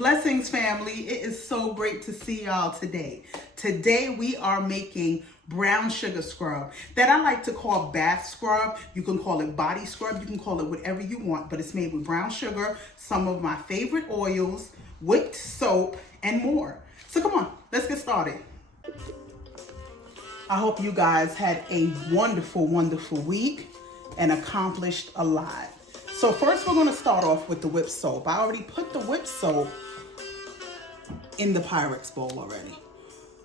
Blessings, family. It is so great to see y'all today. Today we are making brown sugar scrub that I like to call bath scrub. You can call it body scrub. You can call it whatever you want, but it's made with brown sugar, some of my favorite oils, whipped soap, and more. So come on, let's get started. I hope you guys had a wonderful, wonderful week and accomplished a lot. So first we're going to start off with the whipped soap. I already put the whipped soap in the Pyrex bowl already.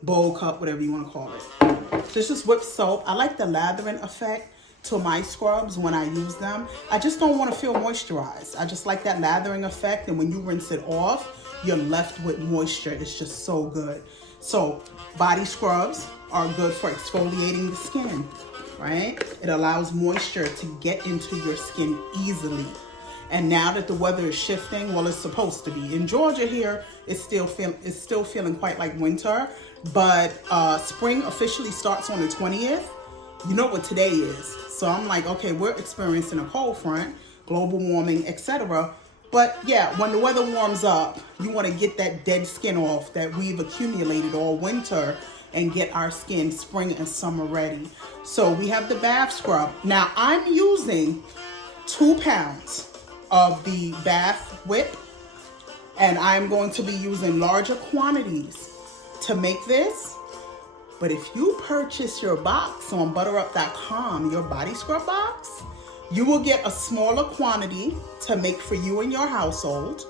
Bowl, cup, whatever you want to call it. This is whipped soap. I like the lathering effect to my scrubs when I use them. I just don't want to feel moisturized. I just like that lathering effect, and when you rinse it off, you're left with moisture. It's just so good. So body scrubs are good for exfoliating the skin, right? It allows moisture to get into your skin easily. And now that the weather is shifting, well, it's supposed to be. In Georgia here, it's still feeling quite like winter, but spring officially starts on the 20th. You know what today is. So I'm like, okay, we're experiencing a cold front, global warming, etc. But yeah, when the weather warms up, you want to get that dead skin off that we've accumulated all winter and get our skin spring and summer ready. So we have the bath scrub. Now I'm using 2 pounds of the bath whip, and I'm going to be using larger quantities to make this. But if you purchase your box on butterup.com, your body scrub box, you will get a smaller quantity to make for you and your household,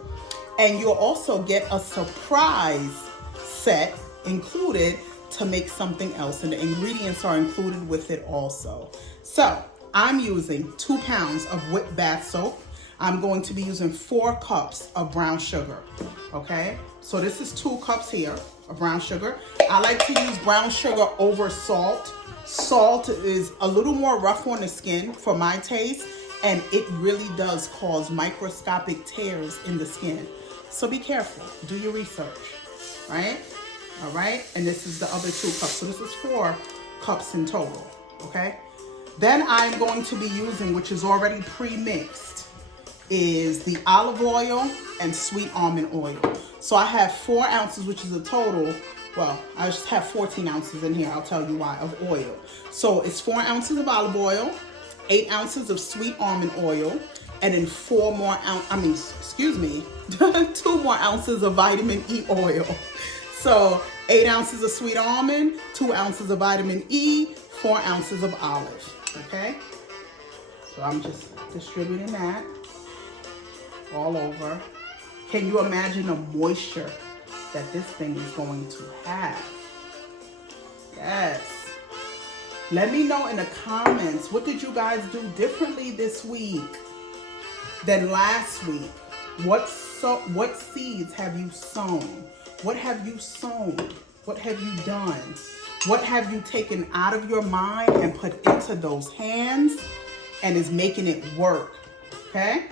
and you'll also get a surprise set included to make something else, and the ingredients are included with it also. So I'm using 2 pounds of whipped bath soap. I'm going to be using 4 cups of brown sugar, okay? So this is 2 cups here of brown sugar. I like to use brown sugar over salt. Salt is a little more rough on the skin for my taste, and it really does cause microscopic tears in the skin. So be careful, do your research, right? All right, and this is the other 2 cups. So this is 4 cups in total, okay? Then I'm going to be using, which is already pre-mixed, is the olive oil and sweet almond oil. So I have 4 ounces, which is a total, well, I just have 14 ounces in here, I'll tell you why, of oil. So it's 4 ounces of olive oil, 8 ounces of sweet almond oil, and then 2 more ounces of vitamin E oil. So 8 ounces of sweet almond, 2 ounces of vitamin E, 4 ounces of olive, okay? So I'm just distributing that all over. Can you imagine the moisture that this thing is going to have? Yes. Let me know in the comments, what did you guys do differently this week than last week? What seeds have you sown? What have you sown? What have you done? What have you taken out of your mind and put into those hands and is making it work? Okay?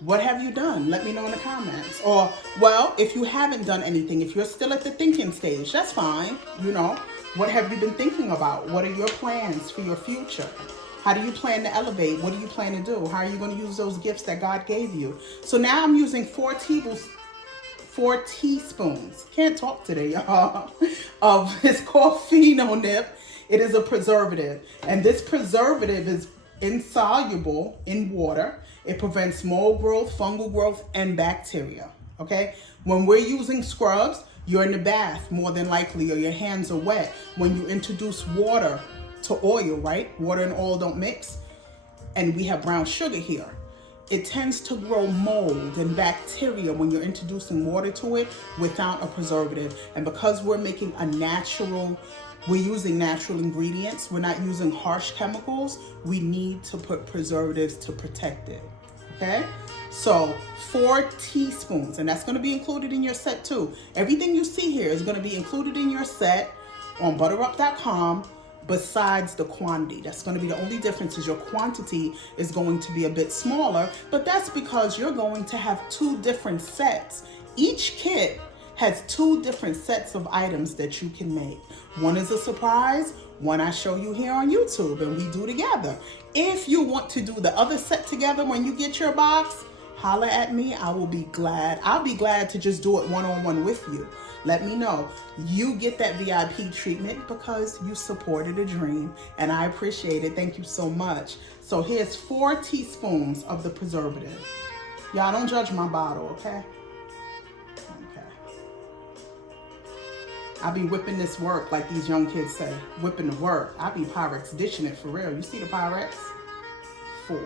What have you done? Let me know in the comments. Or, well, if you haven't done anything, if you're still at the thinking stage, that's fine. You know, what have you been thinking about? What are your plans for your future? How do you plan to elevate? What do you plan to do? How are you going to use those gifts that God gave you? So now I'm using 4 teaspoons, can't talk today, y'all, of this Corfino nip. It is a preservative, and this preservative is insoluble in water. It prevents mold growth, fungal growth, and bacteria, okay? When we're using scrubs, you're in the bath more than likely, or your hands are wet. When you introduce water to oil, right? Water and oil don't mix, and we have brown sugar here. It tends to grow mold and bacteria when you're introducing water to it without a preservative. And because we're making we're using natural ingredients, we're not using harsh chemicals, we need to put preservatives to protect it, okay? So 4 teaspoons, and that's gonna be included in your set too. Everything you see here is gonna be included in your set on butterup.com. Besides the quantity. That's going to be the only difference, is your quantity is going to be a bit smaller, but that's because you're going to have 2 different sets. Each kit has 2 different sets of items that you can make. One is a surprise, one I show you here on YouTube and we do together. If you want to do the other set together when you get your box, holler at me. I will be glad. I'll be glad to just do it one-on-one with you. Let me know. You get that VIP treatment because you supported a dream, and I appreciate it. Thank you so much. So here's 4 teaspoons of the preservative. Y'all don't judge my bottle, okay? Okay. I be whipping this work like these young kids say. Whipping the work. I be Pyrex dishing it for real. You see the Pyrex? 4.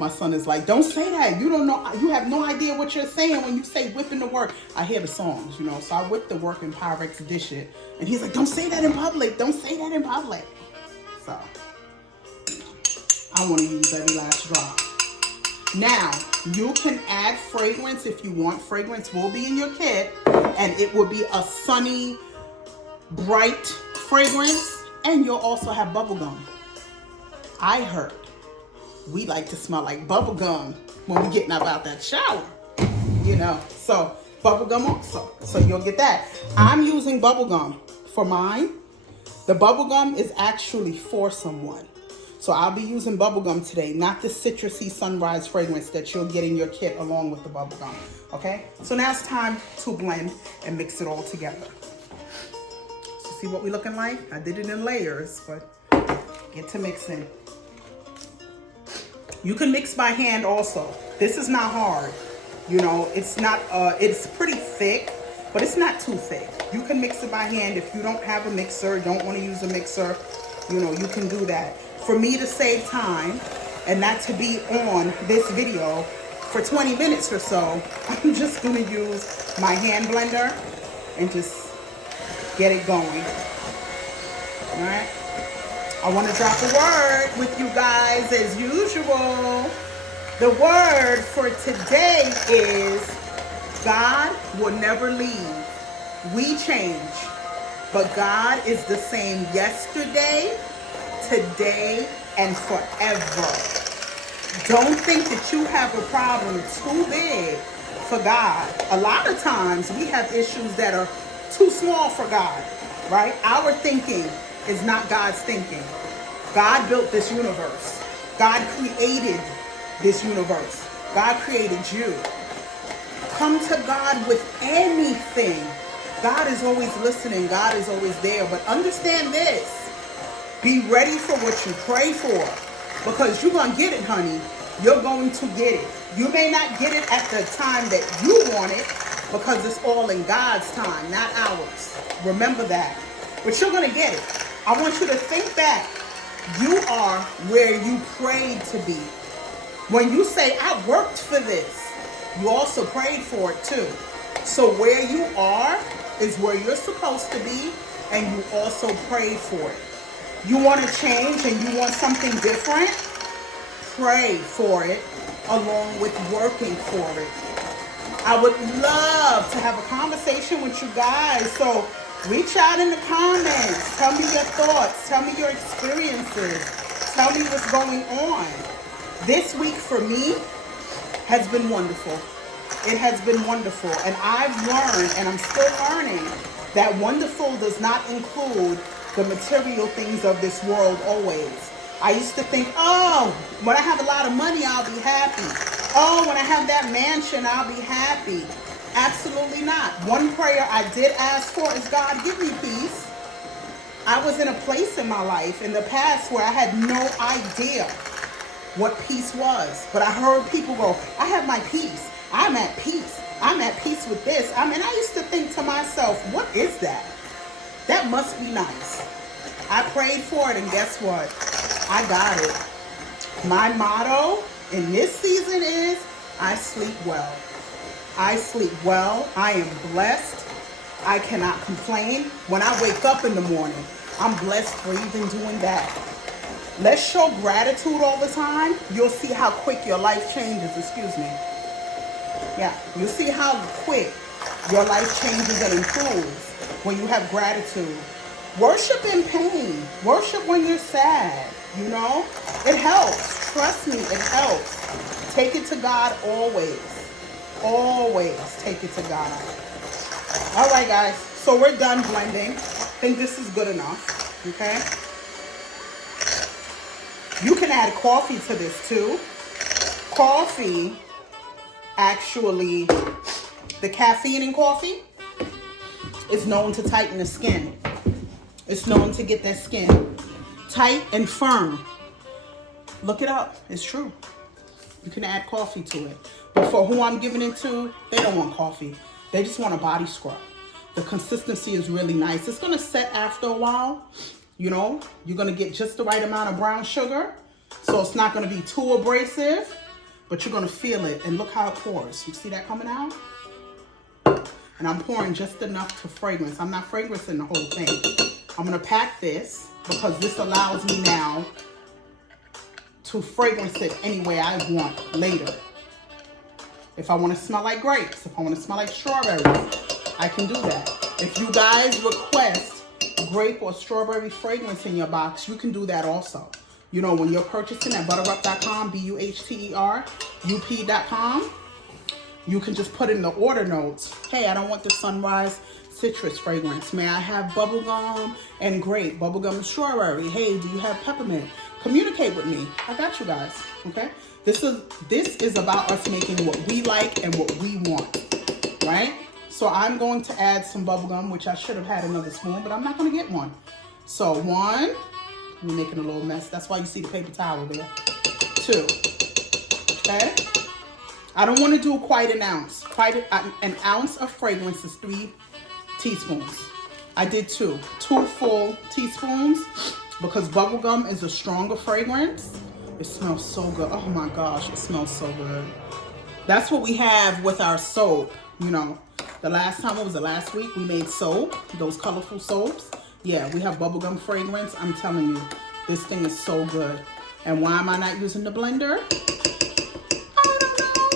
My son is like, don't say that. You don't know. You have no idea what you're saying when you say whipping the work. I hear the songs, you know. So I whip the work and Pyrex dish it. And he's like, don't say that in public. Don't say that in public. So I want to use every last drop. Now, you can add fragrance if you want. Fragrance will be in your kit. And it will be a sunny, bright fragrance. And you'll also have bubble gum. I heard we like to smell like bubble gum when we're getting up out that shower, you know. So bubble gum also. So you'll get that. I'm using bubble gum for mine. The bubble gum is actually for someone. So I'll be using bubble gum today, not the citrusy sunrise fragrance that you'll get in your kit along with the bubble gum. Okay? So now it's time to blend and mix it all together. So see what we're looking like? I did it in layers, but get to mixing. You can mix by hand also. This is not hard. You know, it's not, it's pretty thick, but it's not too thick. You can mix it by hand. If you don't have a mixer, don't want to use a mixer, you know, you can do that. For me to save time and not to be on this video for 20 minutes or so, I'm just going to use my hand blender and just get it going. All right. I want to drop a word with you guys as usual. The word for today is God will never leave. We change, but God is the same yesterday, today, and forever. Don't think that you have a problem too big for God. A lot of times we have issues that are too small for God, right? Our thinking is not God's thinking. God built this universe. God created this universe. God created you. Come to God with anything. God is always listening. God is always there. But understand this. Be ready for what you pray for. Because you're going to get it, honey. You're going to get it. You may not get it at the time that you want it, because it's all in God's time, not ours. Remember that. But you're going to get it. I want you to think back. You are where you prayed to be. When you say, I worked for this, you also prayed for it too. So where you are is where you're supposed to be, and you also prayed for it. You want to change and you want something different? Pray for it along with working for it. I would love to have a conversation with you guys. So reach out in the comments. Tell me your thoughts. Tell me your experiences. Tell me what's going on. This week for me has been wonderful. It has been wonderful. And I've learned, and I'm still learning, that wonderful does not include the material things of this world always. I used to think, oh, when I have a lot of money, I'll be happy. Oh, when I have that mansion, I'll be happy. Absolutely not. One prayer I did ask for is, God, give me peace. I was in a place in my life in the past where I had no idea what peace was. But I heard people go, I have my peace. I'm at peace. I'm at peace with this. I used to think to myself, what is that? That must be nice. I prayed for it, and guess what? I got it. My motto in this season is, I sleep well. I sleep well. I am blessed. I cannot complain. When I wake up in the morning, I'm blessed for even doing that. Let's show gratitude all the time. You'll see how quick your life changes. Excuse me. Yeah, you'll see how quick your life changes and improves when you have gratitude. Worship in pain. Worship when you're sad. You know, it helps. Trust me, it helps. Take it to God always. Always take it to God. All right, guys. So we're done blending. I think this is good enough. Okay. You can add coffee to this too. Coffee actually, the caffeine in coffee is known to tighten the skin. It's known to get that skin tight and firm. Look it up. It's true. You can add coffee to it. But for who I'm giving it to, they don't want coffee. They just want a body scrub. The consistency is really nice. It's going to set after a while. You know, you're going to get just the right amount of brown sugar. So it's not going to be too abrasive, but you're going to feel it. And look how it pours. You see that coming out? And I'm pouring just enough to fragrance. I'm not fragrancing the whole thing. I'm going to pack this because this allows me now to fragrance it any way I want later. If I want to smell like grapes, if I want to smell like strawberries, I can do that. If you guys request grape or strawberry fragrance in your box, you can do that also. You know, when you're purchasing at butterup.com, BUTTERUP.com, you can just put in the order notes, hey, I don't want the sunrise citrus fragrance. May I have bubblegum and grape, bubblegum and strawberry? Hey, do you have peppermint? Communicate with me. I got you guys, okay? This is about us making what we like and what we want, right? So I'm going to add some bubblegum, which I should have had another spoon, but I'm not going to get one. So 1, I'm making a little mess. That's why you see the paper towel there. 2, okay? I don't want to do quite an ounce. An ounce of fragrance is 3 teaspoons. I did 2 full teaspoons because bubblegum is a stronger fragrance. It smells so good. Oh my gosh, it smells so good. That's what we have with our soap. You know, the last time, what was it, last week, we made soap, those colorful soaps. Yeah, we have bubblegum fragrance. I'm telling you, this thing is so good. And why am I not using the blender? I don't know.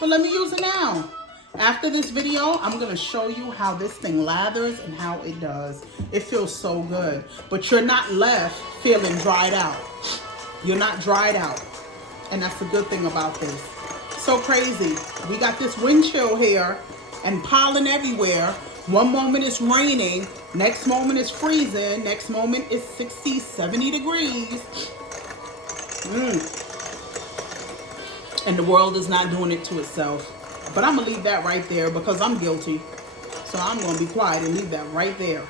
But let me use it now. After this video, I'm going to show you how this thing lathers and how it does. It feels so good. But you're not left feeling dried out. You're not dried out. And that's the good thing about this. So crazy. We got this wind chill here and pollen everywhere. One moment it's raining. Next moment it's freezing. Next moment it's 60, 70 degrees. And the world is not doing it to itself. But I'm going to leave that right there because I'm guilty. So I'm going to be quiet and leave that right there.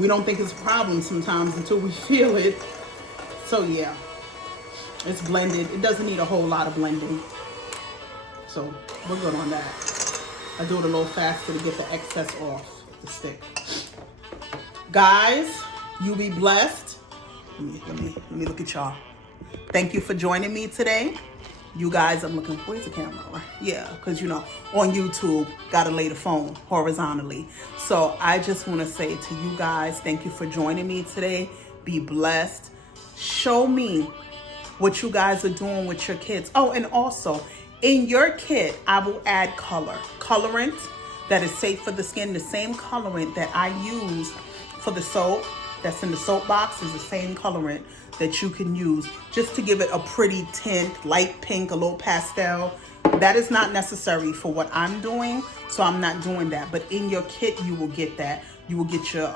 We don't think it's a problem sometimes until we feel it. So yeah, it's blended. It doesn't need a whole lot of blending. So we're good on that. I do it a little faster to get the excess off the stick. Guys, you be blessed. Let me look at y'all. Thank you for joining me today. You guys, I'm looking, where's the camera? Yeah, because you know, on YouTube, gotta lay the phone horizontally. So I just want to say to you guys, thank you for joining me today. Be blessed. Show me what you guys are doing with your kids. Oh, and also, in your kit, I will add colorant that is safe for the skin. The same colorant that I use for the soap that's in the soap box is the same colorant that you can use just to give it a pretty tint, light pink, a little pastel. That is not necessary for what I'm doing, so I'm not doing that. But in your kit, you will get that. You will get your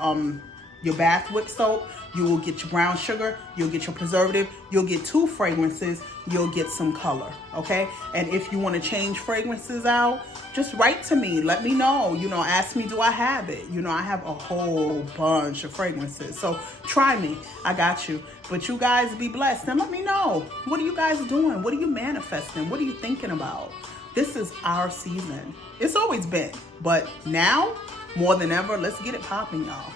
bath whip soap, you will get your brown sugar, you'll get your preservative, you'll get 2 fragrances, you'll get some color, okay? And if you want to change fragrances out, just write to me, let me know, you know, ask me, do I have it? You know, I have a whole bunch of fragrances, so try me, I got you. But you guys be blessed and let me know, what are you guys doing? What are you manifesting? What are you thinking about? This is our season. It's always been, but now, more than ever, let's get it popping, y'all.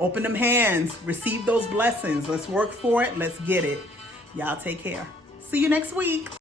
Open them hands, receive those blessings. Let's work for it. Let's get it. Y'all take care. See you next week.